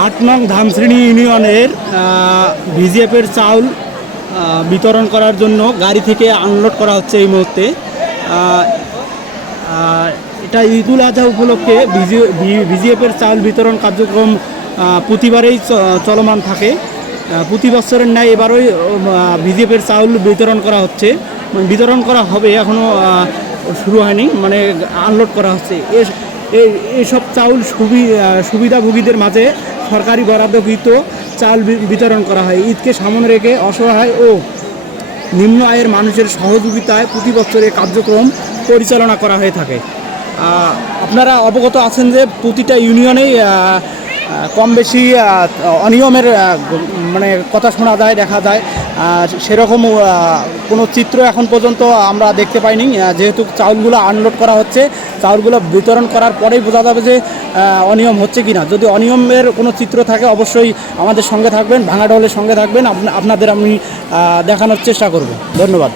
8 নং ধামশ্রেণী ইউনিয়নের ভিজিএফের চাউল বিতরণ করার জন্য গাড়ি থেকে আনলোড করা হচ্ছে এই মুহূর্তে। এটা ঈদুল আজহা উপলক্ষে ভিজিএফের চাউল বিতরণ কার্যক্রম প্রতিবারেই চলমান থাকে। প্রতি বছরের ন্যায় এবারও ভিজিএফের চাউল বিতরণ করা হচ্ছে, মানে বিতরণ করা হবে, এখনও শুরু হয়নি, মানে আনলোড করা হচ্ছে। এসব চাউল সুবিধাভোগীদের মাঝে সরকারি বরাদ্দকৃত চাল বিতরণ করা হয়। ঈদকে সামনে রেখে অসহায় ও নিম্ন আয়ের মানুষের সহযোগিতায় প্রতি বছর এই কার্যক্রম পরিচালনা করা হয়ে থাকে। আপনারা অবগত আছেন যে প্রতিটা ইউনিয়নেই কম বেশি অনিয়মের মানে কথা শোনা যায়, দেখা যায়। সেরকম কোনো চিত্র এখন পর্যন্ত আমরা দেখতে পাইনি। যেহেতু চাউলগুলো আনলোড করা হচ্ছে, চাউলগুলো বিতরণ করার পরেই বোঝা যাবে যে অনিয়ম হচ্ছে কিনা। যদি অনিয়মের কোনো চিত্র থাকে অবশ্যই আমাদের সঙ্গে থাকবেন, ভাঙাডোলের সঙ্গে থাকবেন, আপনাদের আমি দেখানোর চেষ্টা করব। ধন্যবাদ।